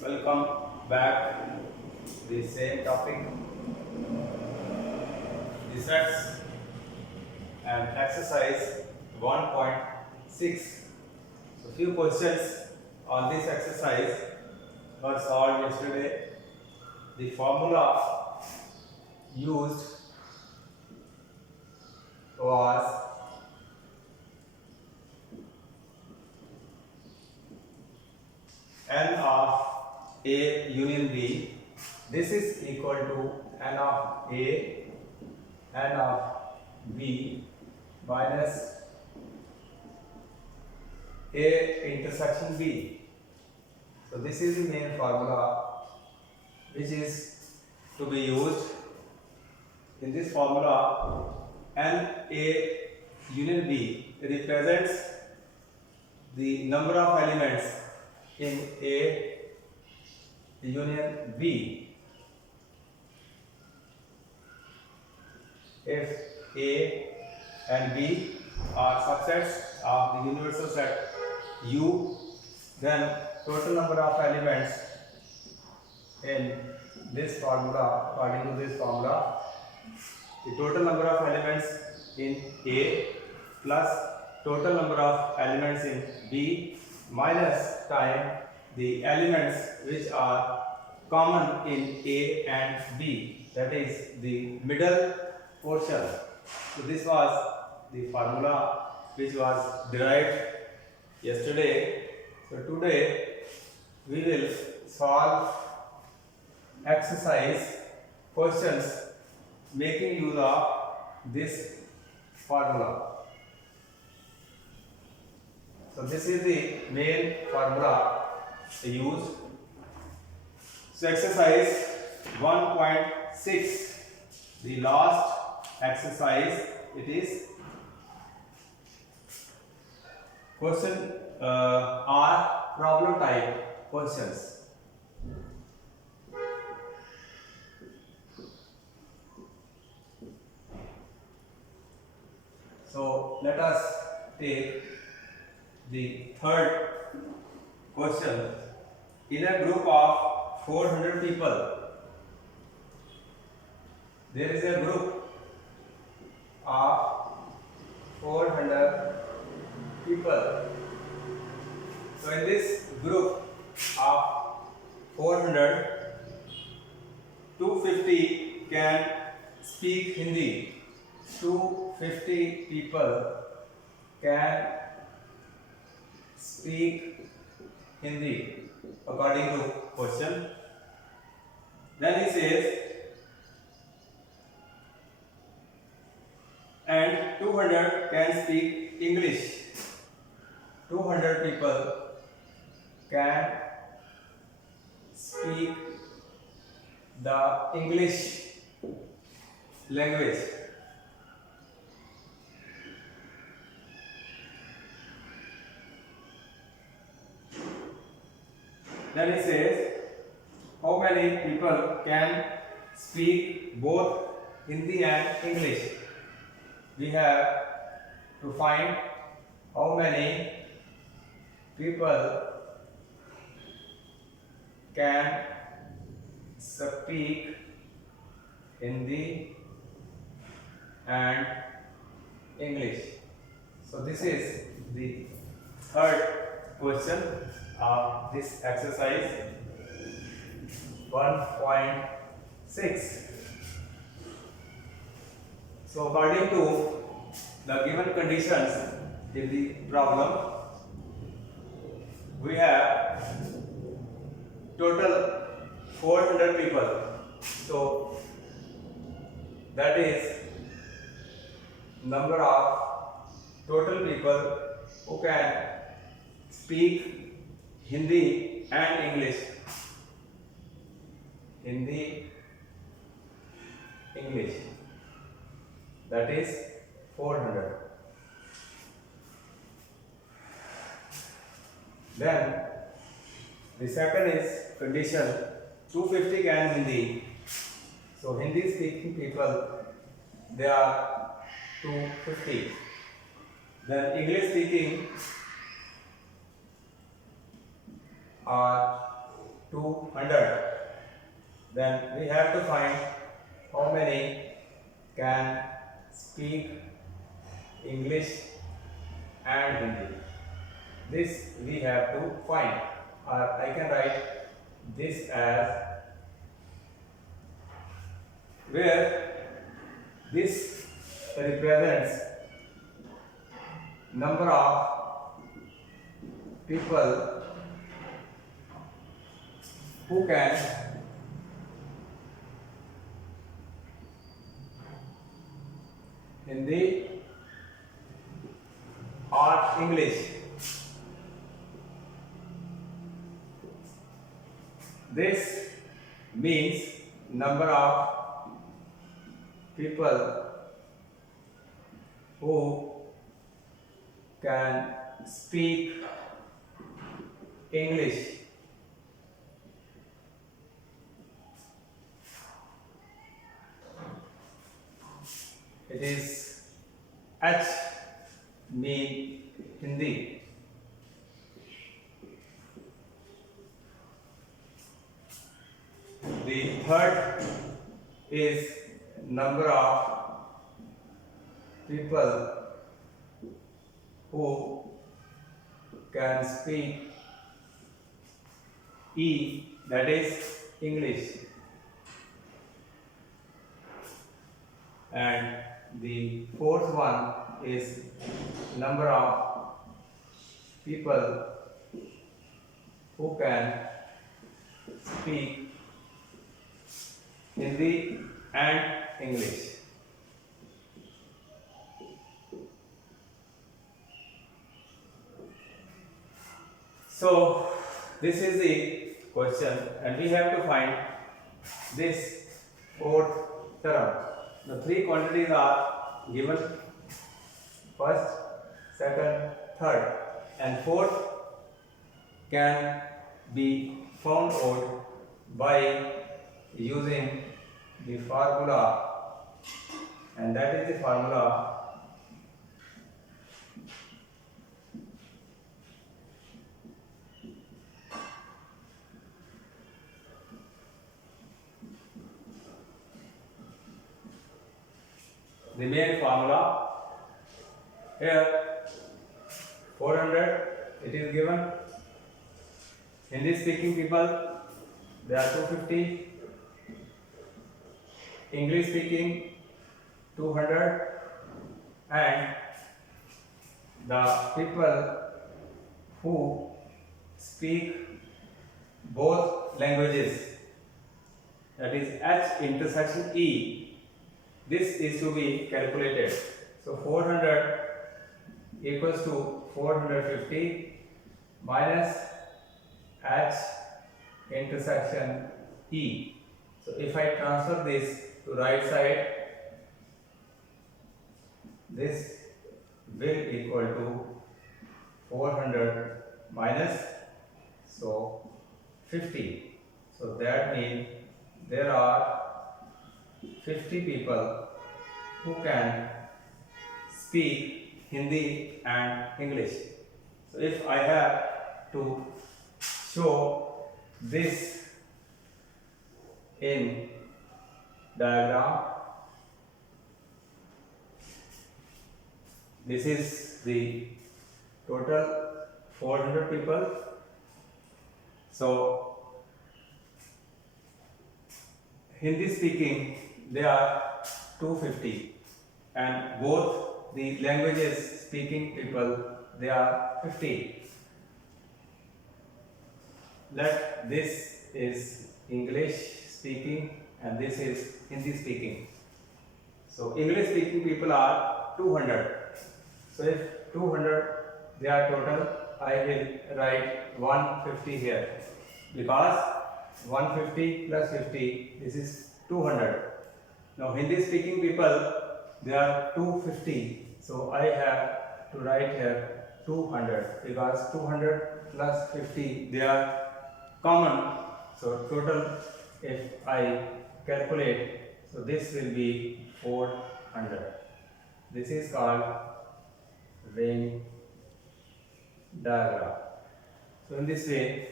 Welcome back to the same topic, the sets and exercise 1.6. So few questions on this exercise were solved yesterday. The formula used was n of A union B. This is equal to n of A, n of B minus A intersection B. So this is the main formula which is to be used. In this formula, n A union B represents the number of elements in A union B. If A and B are subsets of the universal set U, then total number of elements in this formula, according to this formula, the total number of elements in A plus total number of elements in B minus time the elements which are common in A and B, that is the middle portion. So this was the formula which was derived yesterday. So today we will solve exercise questions making use of this formula. So this is the main formula used. So exercise 1.6, the last exercise, it is question are problem type questions. So let us take the third question. In a group of 400 people, there is a group of 400 people. So in this group of 400, 250 can speak Hindi. 250 people can speak Hindi according to question. Then he says, and 200 can speak English. 200 people can speak the English language. Then he says, how many people can speak both Hindi and English? We have to find how many people can speak Hindi and English. So this is the third question of this exercise 1.6. So according to the given conditions in the problem, we have total 400 people. So that is number of total people who can speak Hindi and English. Hindi, English. That is 400. Then the second is condition 250 can Hindi. So Hindi speaking people, they are 250. Then English speaking are 200. Then we have to find how many can speak English and Hindi. This we have to find, or I can write this as, where this represents number of people who can Hindi or English. This means number of people who can speak English. It is H mean Hindi. The third is number of people who can speak E, that is English. And the fourth one is number of people who can speak Hindi and English. So this is the question, and we have to find this fourth term. The three quantities are given: first, second, third, and fourth can be found out by using the formula, and that is the formula the main formula. Here 400 it is given. Hindi speaking people, they are 250. English speaking 200, and the people who speak both languages, that is H intersection E, this is to be calculated. So 400 equals to 450 minus H intersection E. So if I transfer this to right side, this will equal to 400 minus 50. So that means there are 50 people who can speak Hindi and English. So if I have to show this in diagram, this is the total 400 people. So Hindi speaking, they are 250, and both the languages speaking people, they are 50. Let this is English speaking and this is Hindi speaking. So English speaking people are 200. So if 200 they are total, I will write 150 here, because 150 plus 50, this is 200. Now Hindi speaking people, they are 250. So I have to write here 200, because 200 plus 50, they are common. So total, if I calculate, so this will be 400. This is called Venn diagram. So in this way,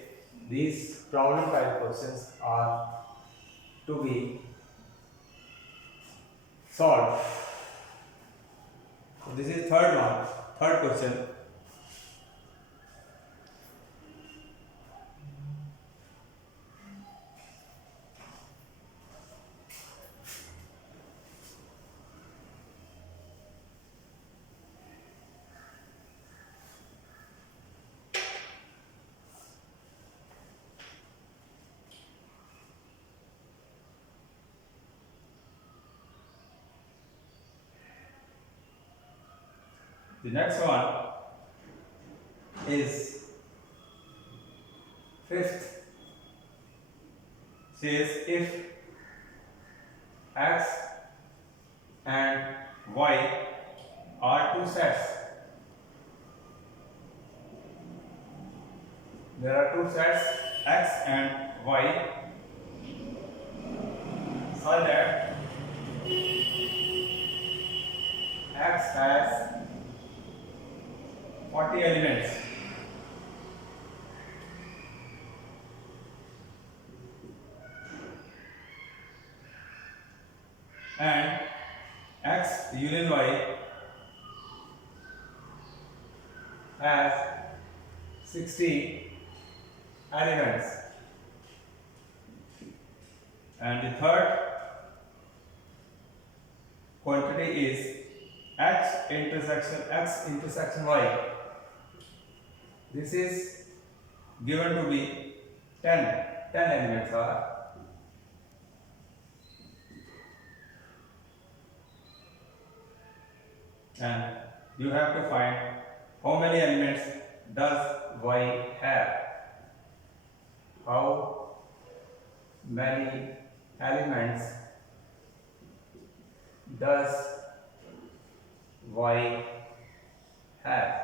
these problem type questions are to be solved. So this is third question. The next one is fifth. Says if x and y are two sets, there are two sets x and y, so that x has 40 elements and x union y has 60 elements, and the third quantity is x intersection y. This is given to be 10 elements are, and you have to find how many elements does y have. How many elements does y have?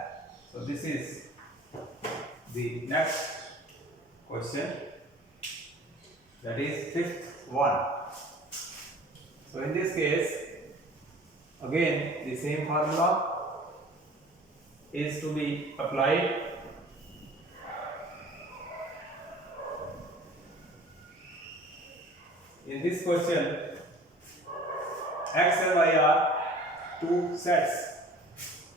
So this is the next question, that is fifth one. So in this case, again the same formula is to be applied. In this question, x and y are two sets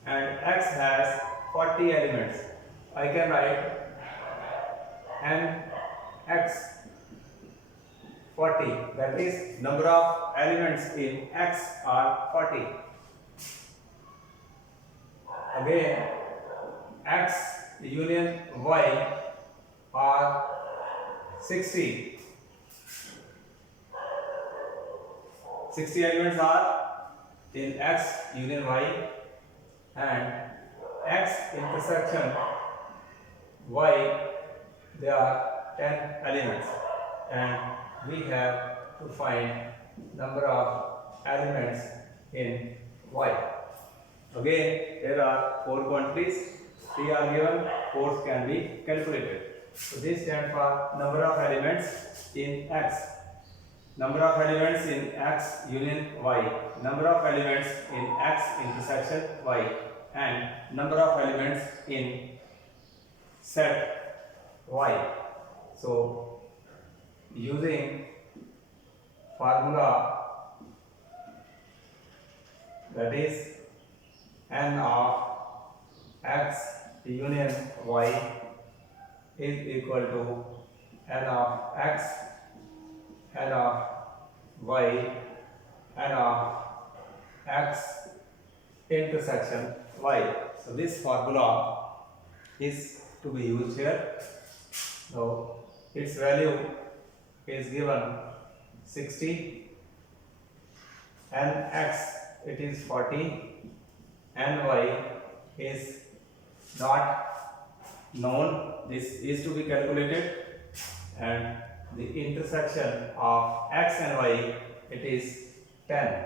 and x has 40 elements. I can write n x 40, that is number of elements in x are 40. Again, x union y are 60. 60 elements are in x union y, and x intersection y, there are 10 elements, and we have to find number of elements in y. Again, there are four quantities, 3 are given, 4 can be calculated. So this stands for number of elements in x, number of elements in x union y, number of elements in x intersection y, and number of elements in set y. So using formula, that is n of x union y is equal to n of x, n of y, n of x intersection y. So this formula is to be used here. So its value is given 60, n x it is 40, n y is not known, this is to be calculated, and the intersection of x and y, it is 10.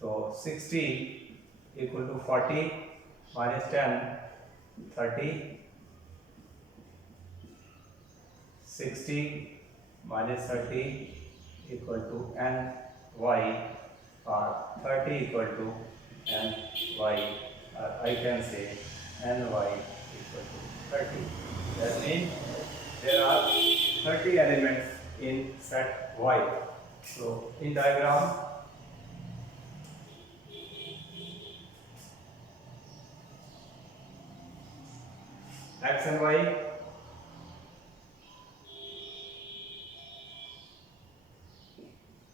So 60 equal to 40 minus 10, 30. 60 minus 30 equal to n y, or 30 equal to n y, or I can say n y equal to 30. That means there are 30 elements in set Y. So in diagram, X and Y,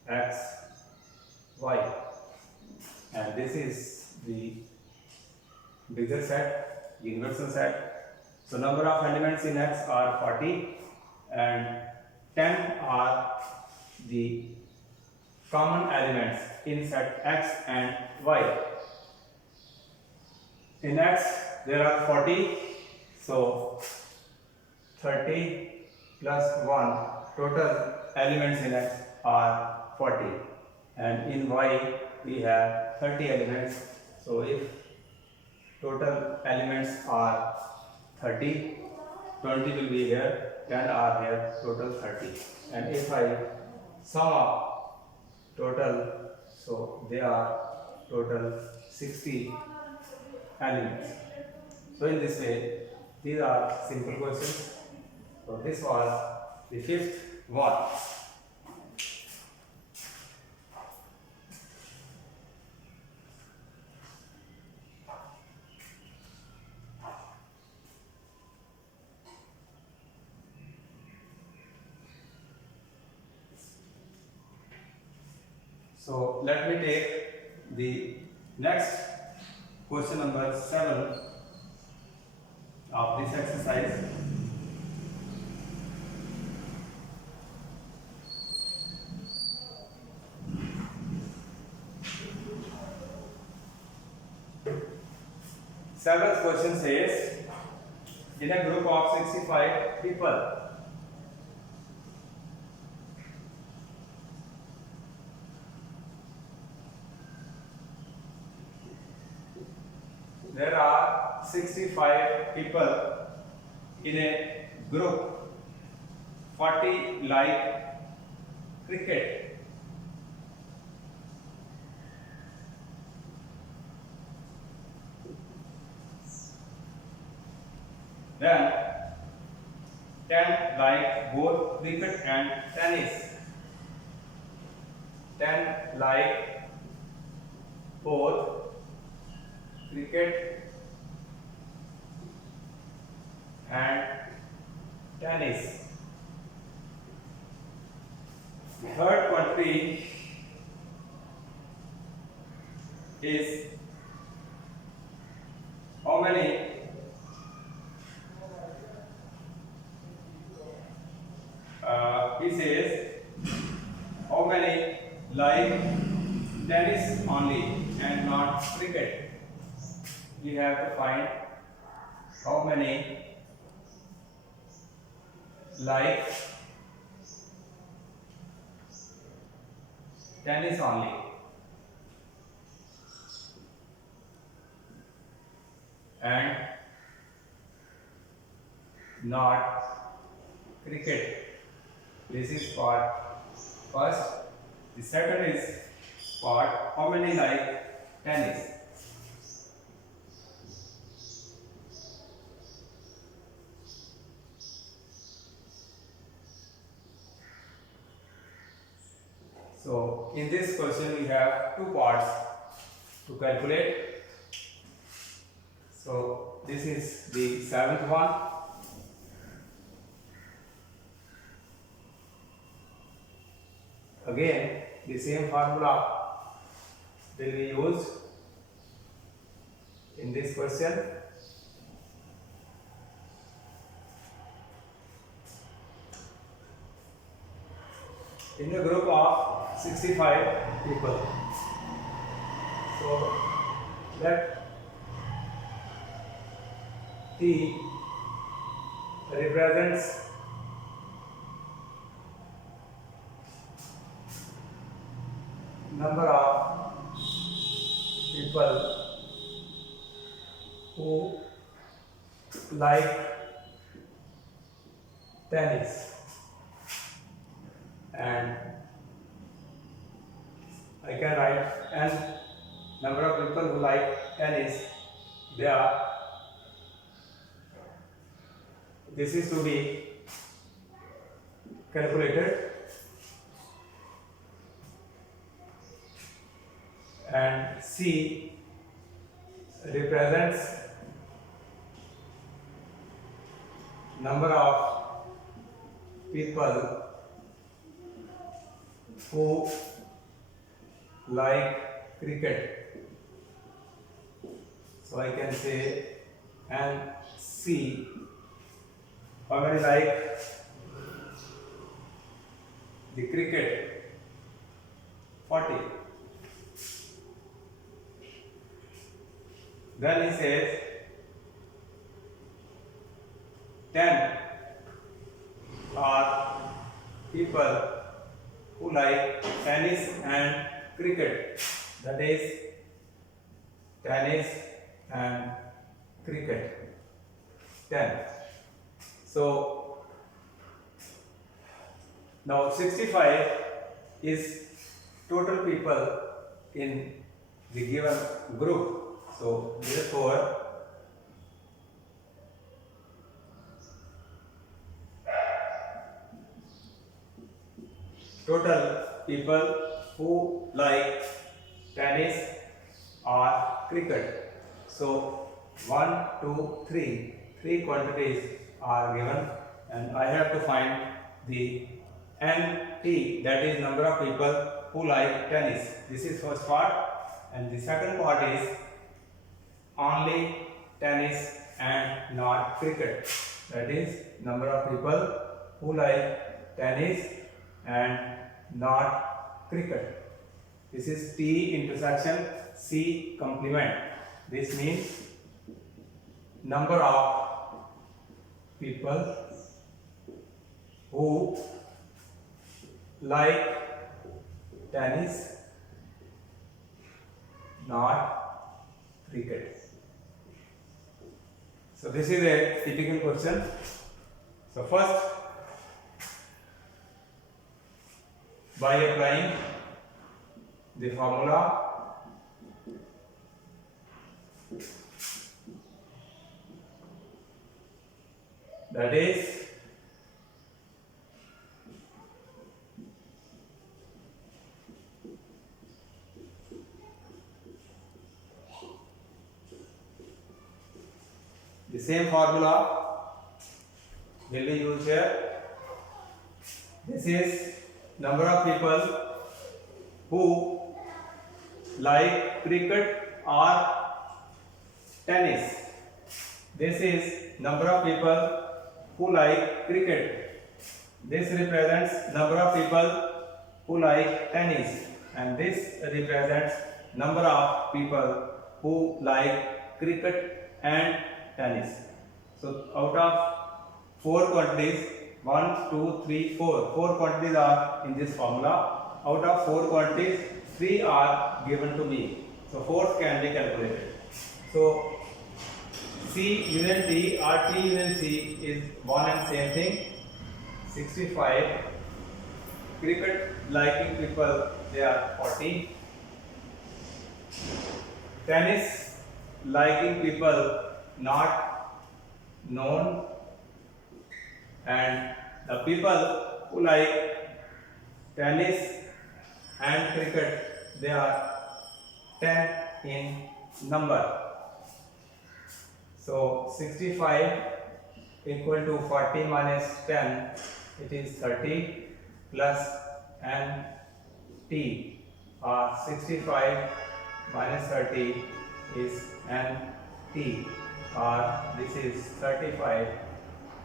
X, Y, and this is the bigger set, universal set. So number of elements in X are 40 and 10 are the common elements in set X and Y. In X there are 40, so 30 plus 1, total elements in X are 40, and in Y we have 30 elements. So if total elements are 30, 20 will be here, 10 are here, total 30. And if I sum up total, so they are total 60 elements. So in this way, these are simple questions. So this was the fifth one. So let me take the next question number 7 of this exercise. Seventh question says, in a group of 65 people, there are 65 people in a group, 40 like cricket. Then 10 like both cricket and tennis. 10 like both cricket and tennis. The third quantity is how many he says how many like tennis only and not cricket. We have to find how many like tennis only and not cricket. This is part first. The second is part how many like tennis. So in this question we have two parts to calculate. So this is the seventh one. Again, the same formula will be used in this question. In a group of 65 people, so let T represents number of people who like tennis, and I can write n number of people who like tennis. They are, this is to be calculated, and C represents number of people who like cricket. So I can say, and C, how many like the cricket? 40. Then he says 10 are people who like tennis and cricket. That is tennis and cricket. 10. So now 65 is total people in the given group. So therefore total people who like tennis or cricket. So 1, 2, 3. 3 quantities are given, and I have to find the NT, that is number of people who like tennis. This is first part, and the second part is only tennis and not cricket. That is number of people who like tennis and not cricket. This is T intersection C complement. This means number of people who like tennis, not cricket. So this is a typical question. So first, by applying the formula, that is the same formula will be used here. This is number of people who like cricket or tennis. This is number of people who like cricket. This represents number of people who like tennis, and this represents number of people who like cricket and tennis. So out of 4 quantities, 1, 2, 3, 4. 4 quantities are in this formula. Out of 4 quantities, 3 are given to me. So 4th can be calculated. So C union T or T union C is one and same thing. 65. Cricket liking people, they are 40. Tennis liking people not known, and the people who like tennis and cricket, they are 10 in number. So 65 equal to 40 minus 10, it is 30 plus NT, or 65 minus 30 is NT, or this is 35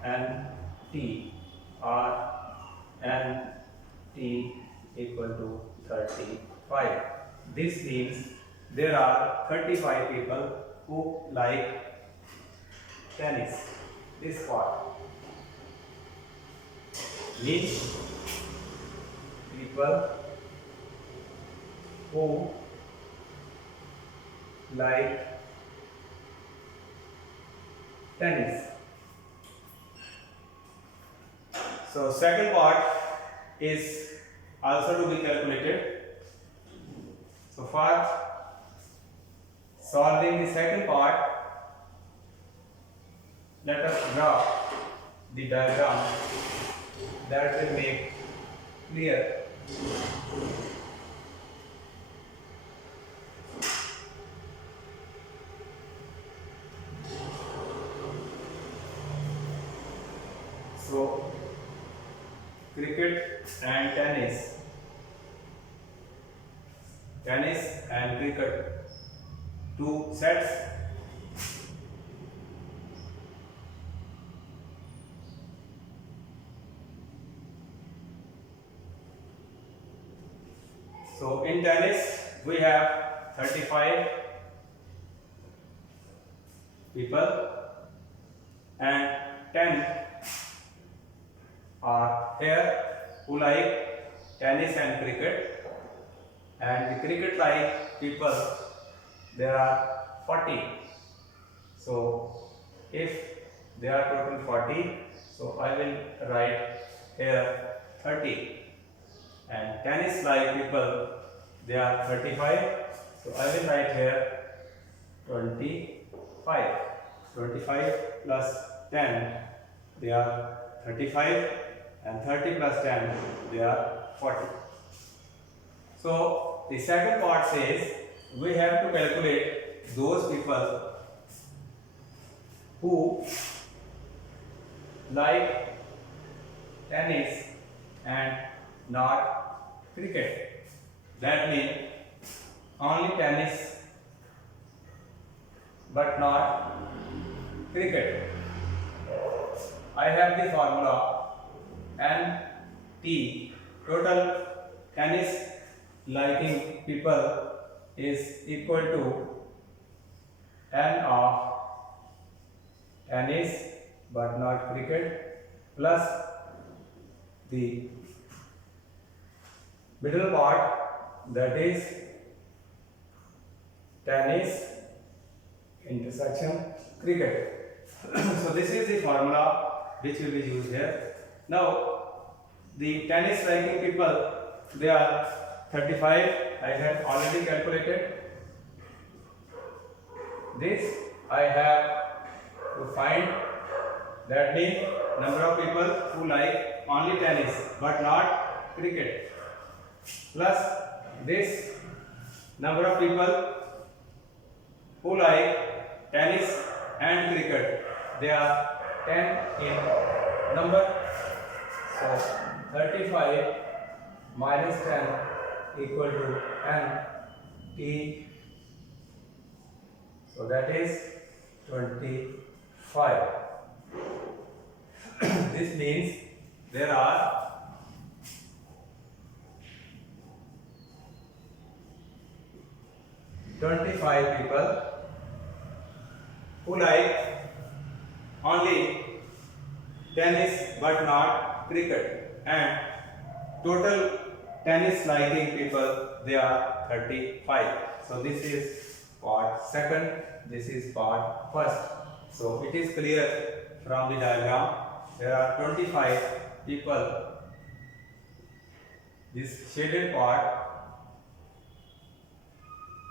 NT, or NT equal to 35. This means there are 35 people who like tennis. This part means people who like tennis. So second part is also to be calculated. So for solving the second part, let us draw the diagram that will make clear. So cricket and tennis and cricket, two sets. So in tennis we have 35 people and 10 are here who like tennis and cricket, and the cricket like people there are 40. So if there are total 40, so I will write here 30, and tennis like people they are 35, so I will write here 25. 25 plus 10 they are 35, and 30 plus 10 they are 40. So the second part says we have to calculate those people who like tennis and not cricket. That means only tennis but not cricket. I have the formula NT, total tennis liking people, is equal to N of tennis but not cricket plus the middle part, that is tennis intersection cricket. So this is the formula which will be used here. Now the tennis liking people they are 35. I have already calculated this. I have to find, that means number of people who like only tennis but not cricket, plus this number of people who like tennis and cricket, they are 10 in number. So 35 minus 10 equal to N T, so that is 25. This means there are 25 people who like only tennis but not cricket, and total tennis liking people they are 35. So this is part second, this is part first. So it is clear from the diagram, there are 25 people. This shaded part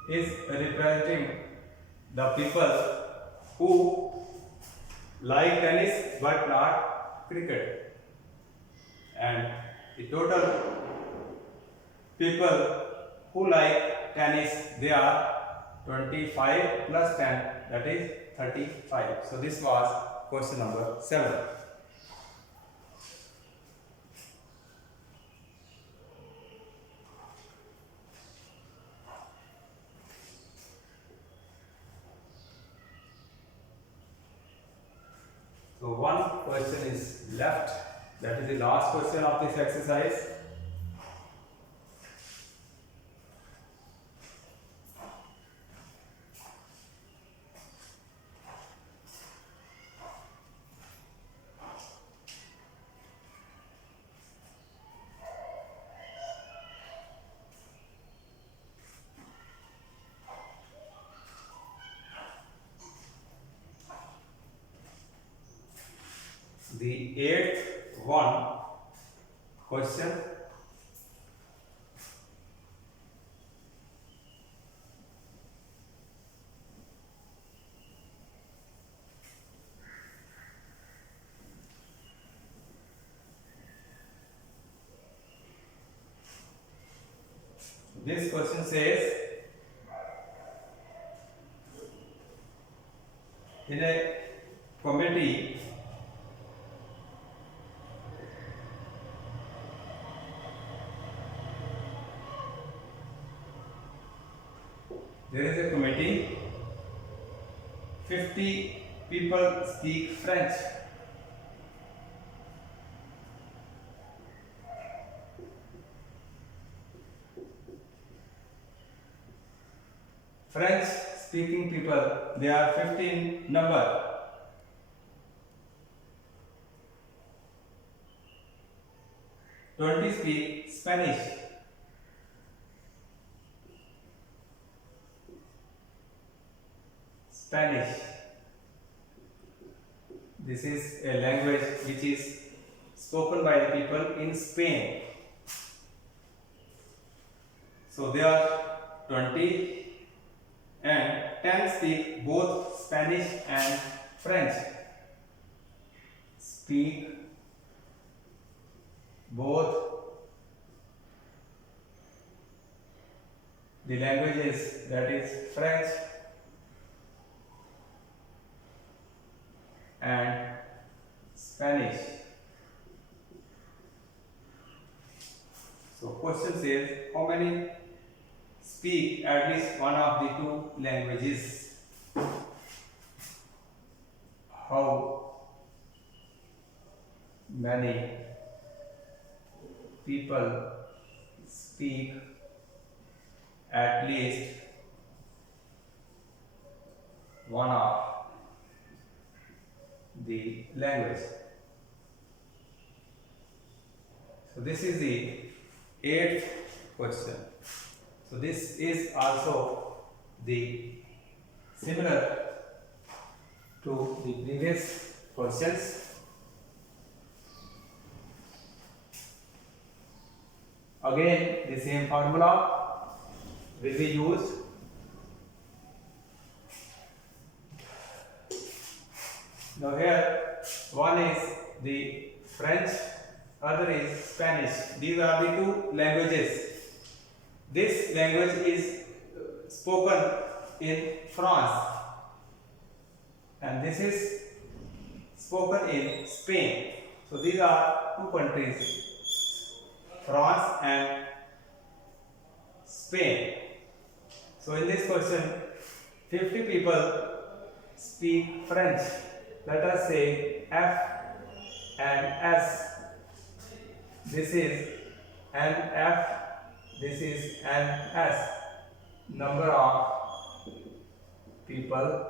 is representing the people who like tennis but not cricket, and the total people who like tennis they are 25 plus 10, that is 35. So this was question number 7. So one question is left, that is the last question of this exercise. The eighth one question. this question says, in a committee, there is a committee, 50 people speak French. French speaking people, they are 15 number. Twenty speak Spanish. Spanish. This is a language which is spoken by the people in Spain. So there are 20 and 10 speak both Spanish and French. Speak both the languages, that is French and Spanish. So question says, how many speak at least one of the two languages? How many people speak at least one of the language? So this is the 8th question. So this is also the similar to the previous questions. Again, the same formula will be used. Now here, one is the French, other is Spanish. These are the two languages. This language is spoken in France and this is spoken in Spain. So these are two countries, France and Spain. So in this question, 50 people speak French. Let us say F and S. This is NF, this is NS. Number of people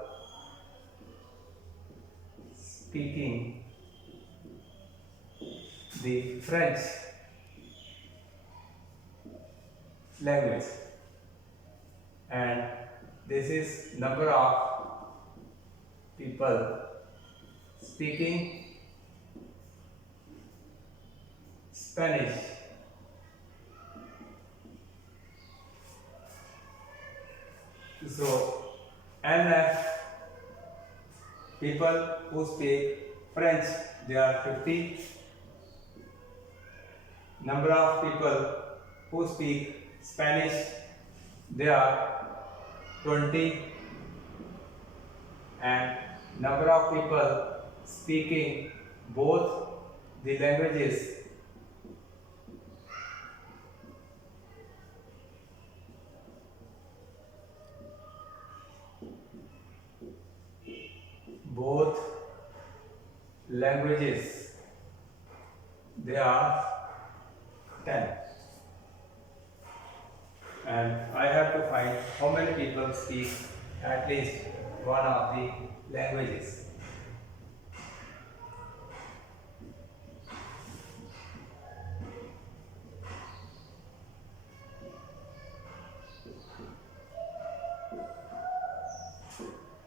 speaking the French language, and this is number of people speaking Spanish. So NF people who speak French, they are 50. Number of people who speak Spanish, they are 20. And number of people speaking both the languages, they are 10. And I have to find how many people speak at least one of the languages.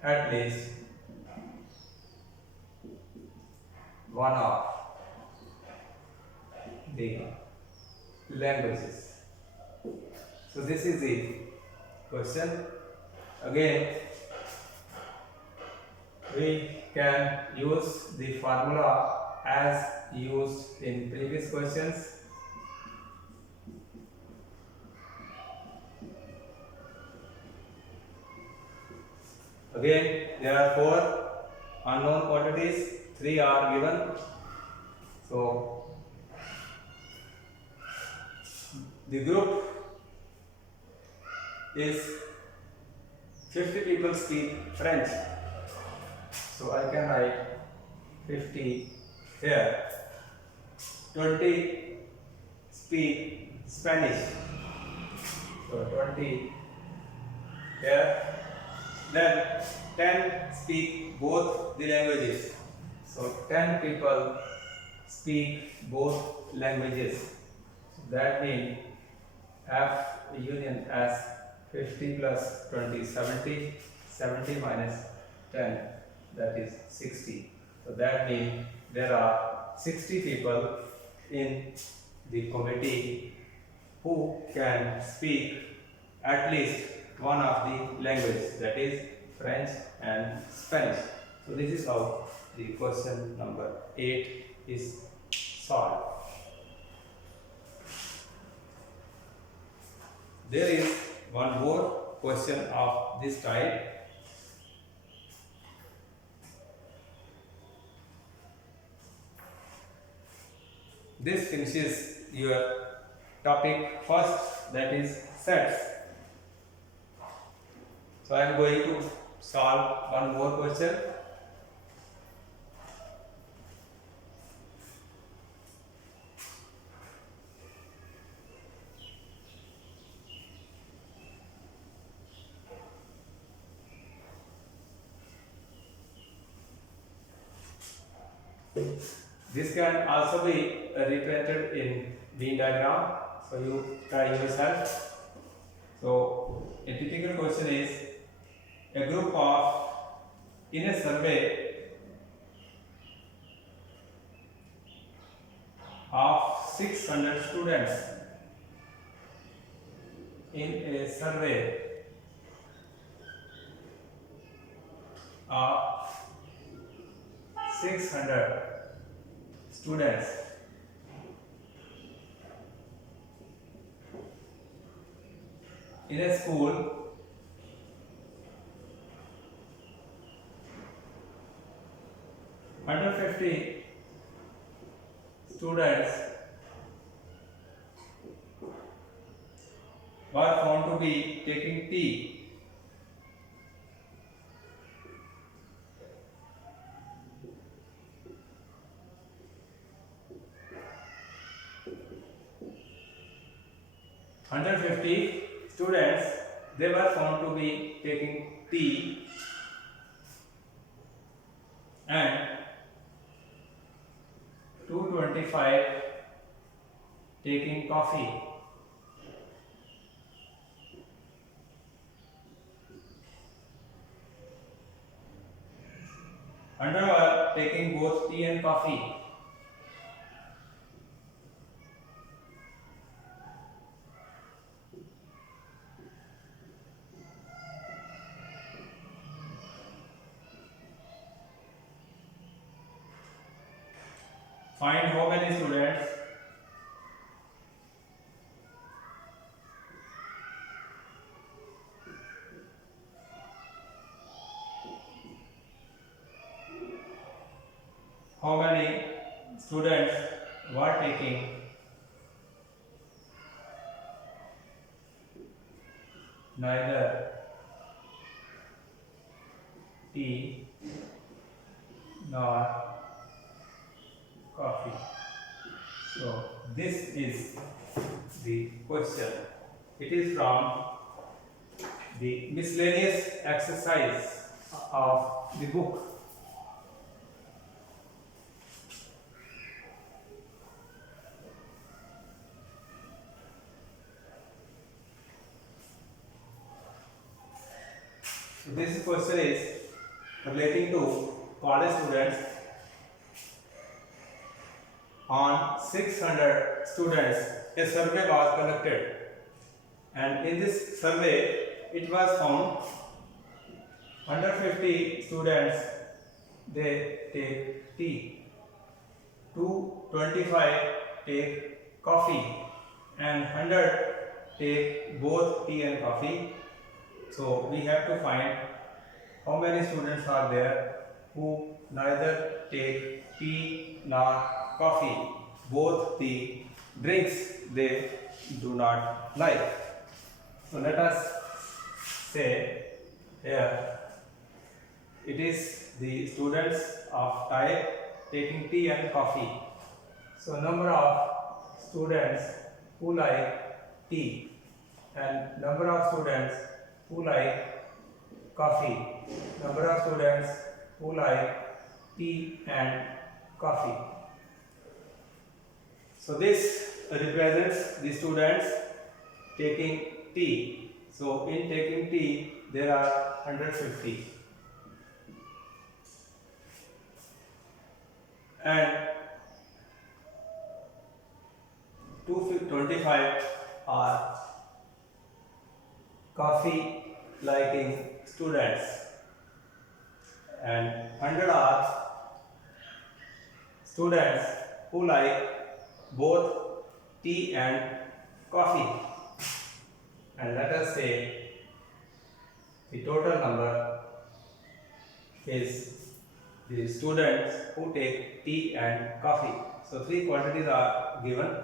At least one of the languages. So this is the question. Again, we can use the formula as used in previous questions. Again, there are 4 unknown quantities, 3 are given. So, the group is 50 people speak French. So, I can write 50 here. 20 speak Spanish. So, 20 here. Then 10 speak both the languages. So 10 people speak both languages. So that means F union S 50 plus 20 70, 70 minus 10, that is 60. So that means there are 60 people in the committee who can speak at least one of the languages, that is French and Spanish. So this is how the question number 8 is solved. There is one more question of this type. This finishes your topic first, that is sets. So I am going to solve one more question. This can also be represented in Venn diagram. So you try yourself. So a typical question is a group of, in a survey of 600 students, in a survey of 600 students, in a school, under 50 students were found to be taking tea. Under 50 students, they were found to be taking tea, and 225 taking coffee. Under were taking both tea and coffee. Find how many students were taking neither tea nor coffee. So this is the question. It is from the miscellaneous exercise of the book. So this question is relating to college students. On 600 students, a survey was conducted, and in this survey, it was found under 50 students they take tea, 225 take coffee, and 100 take both tea and coffee. So we have to find how many students are there who neither take tea nor coffee? Both the drinks they do not like. So let us say here it is the students of type taking tea and coffee. So number of students who like tea and number of students who like coffee, number of students who like tea and coffee. So this represents the students taking tea. So in taking tea there are 150 and 225 are coffee liking students and 100 are students who like both tea and coffee. And let us say the total number is the students who take tea and coffee. So three quantities are given.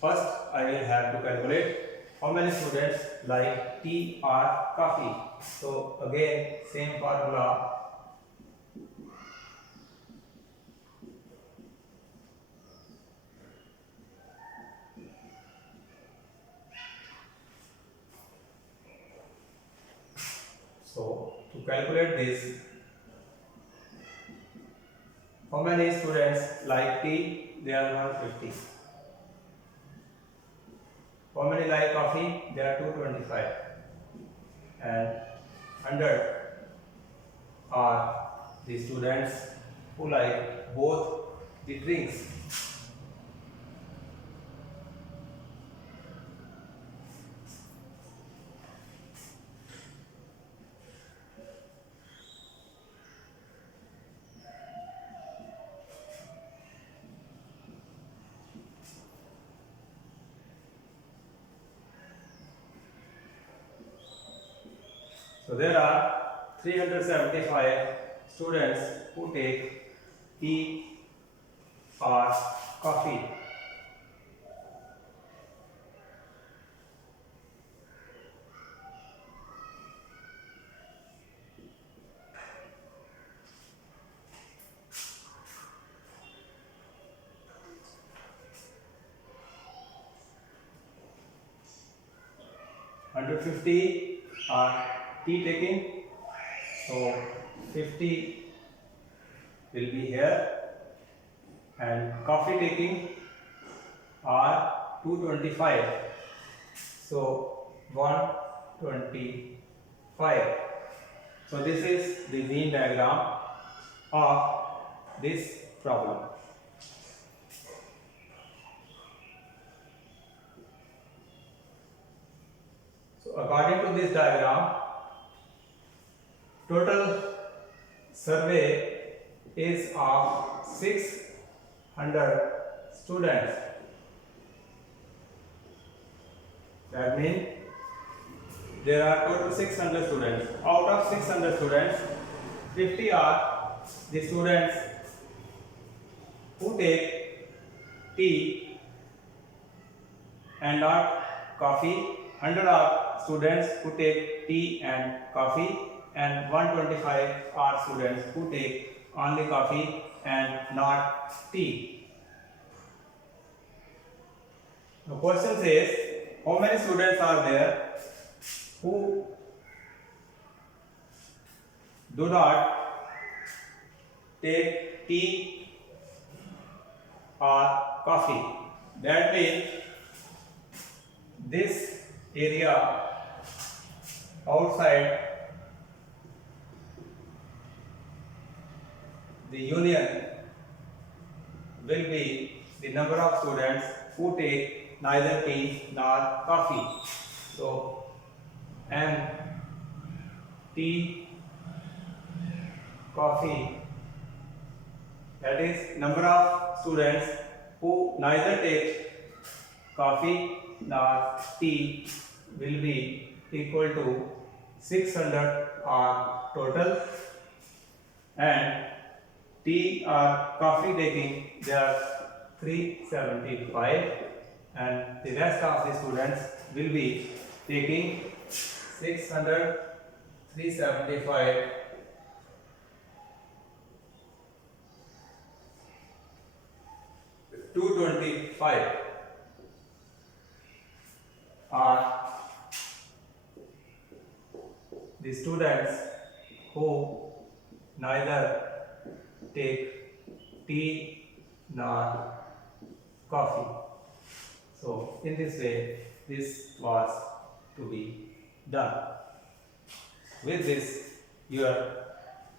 First, I will have to calculate how many students like tea or coffee. So again, same formula. So to calculate this, how many students like tea? There are 150. How many like coffee? There are 225. And 100 are the students who like both the drinks. So there are 375 students who take tea or coffee. Under 50 are tea taking, so 50 will be here, and coffee taking are 225, so 125. So this is the Venn diagram of this problem. So according to this diagram, total survey is of 600 students. That means there are total 600 students. Out of 600 students, 50 are the students who take tea and not coffee. 100 are students who take tea and coffee, and 125 are students who take only coffee and not tea. The question says, how many students are there who do not take tea or coffee? That means this area outside the union will be the number of students who take neither tea nor coffee. So M tea coffee, that is number of students who neither take coffee nor tea will be equal to 600 or total, and tea or coffee taking, they are 375, and the rest of the students will be taking 600, 375, 225 are the students who neither take tea nor coffee. So in this way, this was to be done. With this, your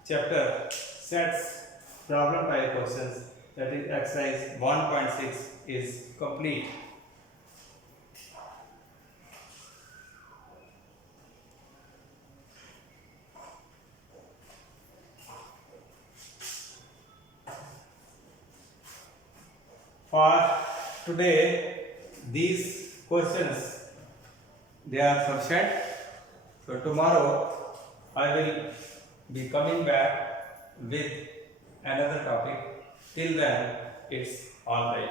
chapter sets problem type questions, that is exercise 1.6 is complete. For today, these questions, they are sufficient. So tomorrow I will be coming back with another topic. Till then, it's all right.